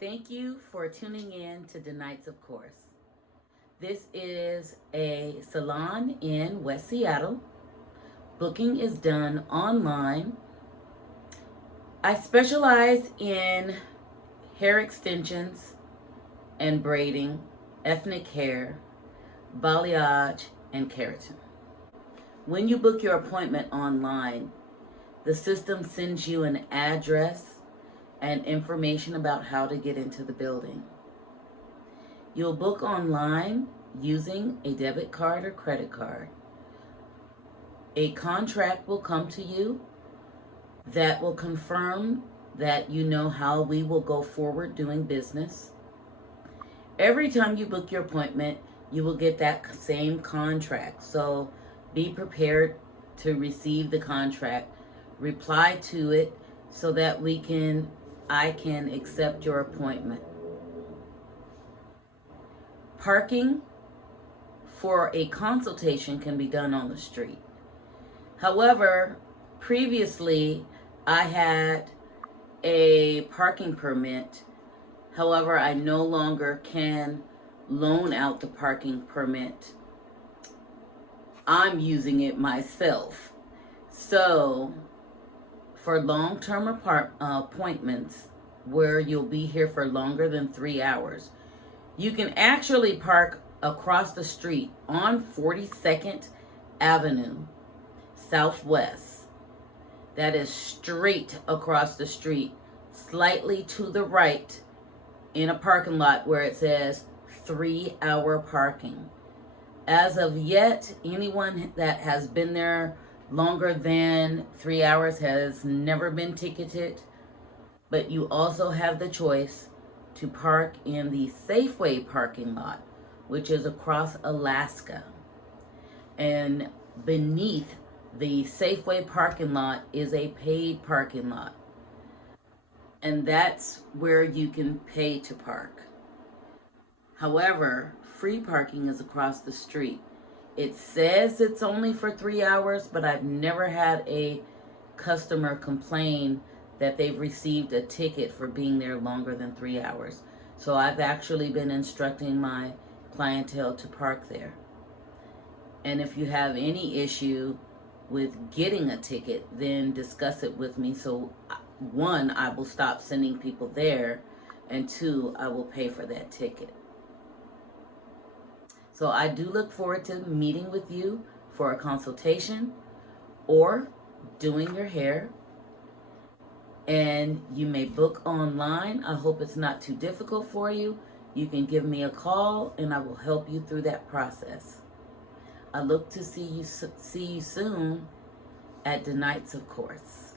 Thank you for tuning in to The Nights of Course. This is a salon in West Seattle. Booking is done online. I specialize in hair extensions and braiding, ethnic hair, balayage, and keratin. When you book your appointment online, the system sends you an address and information about how to get into the building. You'll book online using a debit card or credit card. A contract will come to you that will confirm that you know how we will go forward doing business. Every time you book your appointment, you will get that same contract. So be prepared to receive the contract. Reply to it so that I can accept your appointment. Parking for a consultation can be done on the street. However, previously I had a parking permit. However, I no longer can loan out the parking permit. I'm using it myself. So, for long-term appointments where you'll be here for longer than 3 hours, you can actually park across the street on 42nd Avenue Southwest. That is straight across the street, slightly to the right, in a parking lot where it says 3-hour parking. As of yet, anyone that has been there longer than 3 hours has never been ticketed. But you also have the choice to park in the Safeway parking lot, which is across Alaska. And beneath the Safeway parking lot is a paid parking lot. And that's where you can pay to park. However, free parking is across the street. It says it's only for 3 hours, but I've never had a customer complain that they've received a ticket for being there longer than 3 hours. So I've actually been instructing my clientele to park there. And if you have any issue with getting a ticket, then discuss it with me. So one, I will stop sending people there, and two, I will pay for that ticket. So I do look forward to meeting with you for a consultation or doing your hair. And you may book online. I hope it's not too difficult for you. You can give me a call and I will help you through that process. I look to see you soon at The Nights of Course.